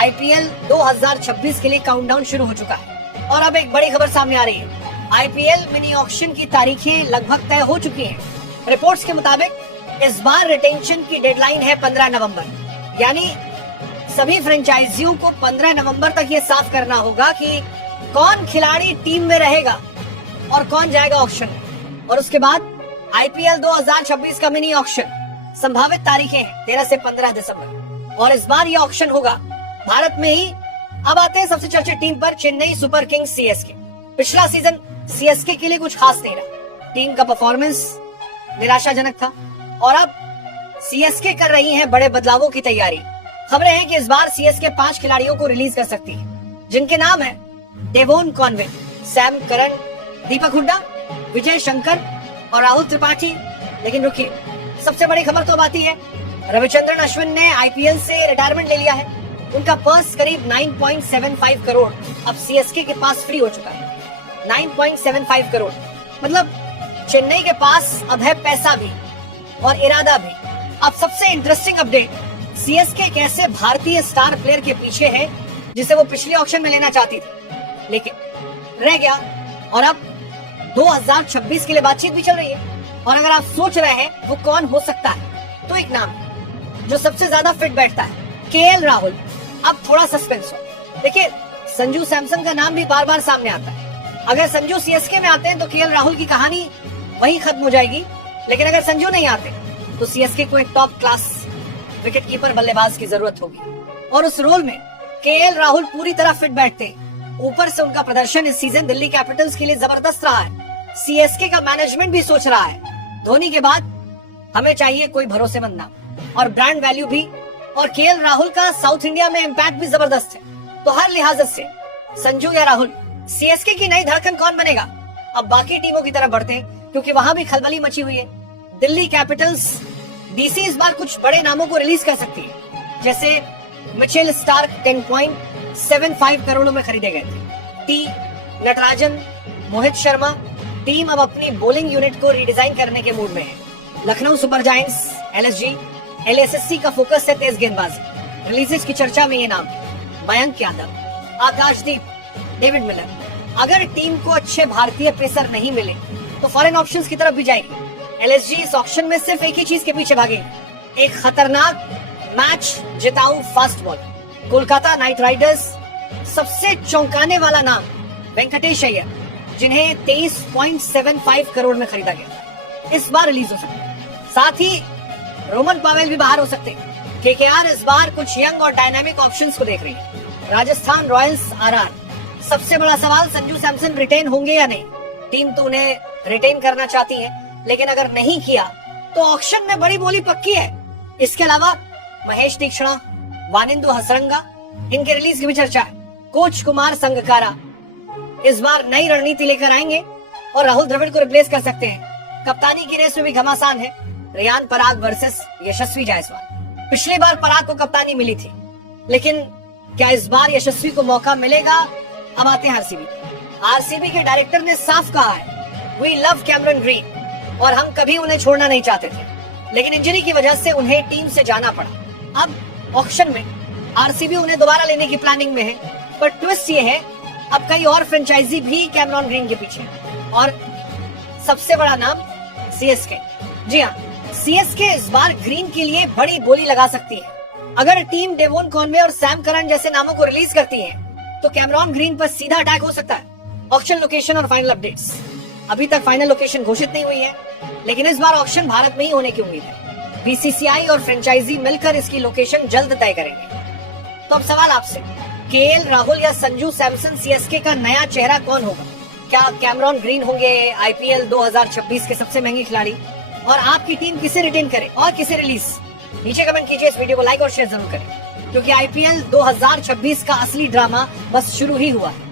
IPL 2026 के लिए countdown शुरू हो चुका है और अब एक बड़ी खबर सामने आ रही है। आईपीएल मिनी ऑक्शन की तारीखें लगभग तय हो चुकी हैं। रिपोर्ट्स के मुताबिक इस बार रिटेंशन की डेडलाइन है 15 नवंबर, यानी सभी फ्रेंचाइजियों को 15 नवंबर तक ये साफ करना होगा कि कौन खिलाड़ी टीम में रहेगा और कौन जाएगा ऑक्शन में। और उसके बाद आईपीएल 2026 का मिनी ऑक्शन, संभावित तारीखें हैं 13 से 15 दिसंबर, और इस बार ये ऑक्शन होगा भारत में ही। अब आते हैं सबसे चर्चित टीम पर, चेन्नई सुपर किंग्स सीएसके। पिछला सीजन सीएसके के लिए कुछ खास नहीं रहा, टीम का परफॉर्मेंस निराशाजनक था और अब सीएसके कर रही है बड़े बदलावों की तैयारी। खबरें हैं कि इस बार सीएसके 5 खिलाड़ियों को रिलीज कर सकती है, जिनके नाम है डेवोन कॉनवे, सैम करन, दीपक हुड्डा, विजय शंकर और राहुल त्रिपाठी। लेकिन रुकिए, सबसे बड़ी खबर तो अब आती है, रविचंद्रन अश्विन ने आईपीएल से रिटायरमेंट ले लिया है। उनका पर्स करीब 9.75 करोड़ अब सीएसके के पास फ्री हो चुका है। 9.75 करोड़ मतलब चेन्नई के पास अब है पैसा भी और इरादा भी। अब सबसे इंटरेस्टिंग अपडेट, सीएसके एक ऐसे भारतीय स्टार प्लेयर के पीछे है जिसे वो पिछले ऑक्शन में लेना चाहती थी, लेकिन रह गया और अब 2026 के लिए बातचीत भी चल रही है। और अगर आप सोच रहे हैं वो कौन हो सकता है, तो एक नाम जो सबसे ज्यादा फिट बैठता है, केएल राहुल। अब थोड़ा सस्पेंस हो। देखिए, संजू सैमसन का नाम भी बार बार सामने आता है। अगर संजू सीएसके में आते हैं तो केएल राहुल की कहानी वहीं खत्म हो जाएगी, लेकिन अगर संजू नहीं आते तो सीएसके को एक टॉप क्लास विकेटकीपर बल्लेबाज की जरूरत होगी और उस रोल में केएल राहुल पूरी तरह फिट बैठते। ऊपर से उनका प्रदर्शन इस सीजन दिल्ली कैपिटल्स के लिए जबरदस्त रहा है। सीएसके का मैनेजमेंट भी सोच रहा है धोनी के बाद हमें चाहिए कोई भरोसेमंद नाम और ब्रांड वैल्यू भी, और केएल राहुल का साउथ इंडिया में इम्पैक्ट भी जबरदस्त है। तो हर लिहाज से संजू या राहुल, सीएसके की नई धड़कन कौन बनेगा? अब बाकी टीमों की तरफ बढ़ते हैं क्योंकि वहां भी खलबली मची हुई है। दिल्ली कैपिटल्स डीसी इस बार कुछ बड़े नामों को रिलीज कर सकती है, जैसे मिचेल स्टार्क 10.75 करोड़ों में खरीदे गए थे। टी नटराजन, मोहित शर्मा। टीम अब अपनी बॉलिंग यूनिट को रीडिजाइन करने के मूड में है। लखनऊ सुपर जायंट्स, एलएसजी, एलएसएससी का फोकस है तेज गेंदबाजी। रिलीजेस की चर्चा में ये नाम है मयंक यादव, आकाशदीप, डेविड मिलर। अगर टीम को अच्छे भारतीय पेसर नहीं मिले तो फॉरेन ऑप्शंस की तरफ भी जाएगी। एलएसजी इस ऑक्शन में सिर्फ एक ही चीज के पीछे भागेगी, एक खतरनाक मैच जिताऊ fast ball. Kolkata Knight Riders, सबसे चौंकाने वाला नाम वेंकटेश अय्यर, जिन्हें 23.75 करोड़ में खरीदा गया, इस बार रिलीज हो सकते हैं। साथ ही रोमन पावेल भी बाहर हो सकते हैं। केकेआर इस बार कुछ यंग और डायनामिक ऑप्शंस को देख रही है। Rajasthan Royals, RR. सबसे बड़ा सवाल, संजू सैमसन रिटेन होंगे या नहीं? टीम तो उन्हें रिटेन करना चाहती है, लेकिन अगर नहीं किया तो ऑक्शन में बड़ी बोली पक्की है। इसके अलावा महेश तीक्ष्णा, वानिंदु हसरंगा, इनके रिलीज की भी चर्चा है। कोच कुमार संगकारा इस बार नई रणनीति लेकर आएंगे और राहुल द्रविड़ को रिप्लेस कर सकते हैं। कप्तानी की रेस में भी घमासान है, रियान पराग वर्सेस यशस्वी जायसवाल। पिछली बार पराग को कप्तानी मिली थी, लेकिन क्या इस बार यशस्वी को मौका मिलेगा? अब आते हैं आरसीबी। आरसीबी के डायरेक्टर ने साफ कहा है, वी लव कैमरन ग्रीन, और हम कभी उन्हें छोड़ना नहीं चाहते थे, लेकिन इंजरी की वजह से उन्हें टीम से जाना पड़ा। अब ऑक्शन में आरसीबी उन्हें दोबारा लेने की प्लानिंग में है, पर ट्विस्ट ये है, अब कई और फ्रेंचाइजी भी कैमरन ग्रीन के पीछे है और सबसे बड़ा नाम सीएसके। जी हाँ, सीएसके इस बार ग्रीन के लिए बड़ी बोली लगा सकती है। अगर टीम डेवोन कॉनवे और सैम करन जैसे नामों को रिलीज करती है तो कैमरन ग्रीन पर सीधा अटैक हो सकता है। ऑक्शन लोकेशन और फाइनल अपडेट्स, अभी तक फाइनल लोकेशन घोषित नहीं हुई है, लेकिन इस बार ऑक्शन भारत में ही होने की उम्मीद है। बीसीसीआई और फ्रेंचाइजी मिलकर इसकी लोकेशन जल्द तय करेंगे। तो अब सवाल आपसे, केएल राहुल या संजू सैमसन सीएसके का नया चेहरा कौन होगा? क्या कैमरन ग्रीन होंगे आईपीएल 2026 के सबसे महंगे खिलाड़ी? और आपकी टीम किसे रिटेन करे और किसे रिलीज? नीचे कमेंट कीजिए, इस वीडियो को लाइक और शेयर जरूर करें, क्योंकि आईपीएल 2026 का असली ड्रामा बस शुरू ही हुआ है।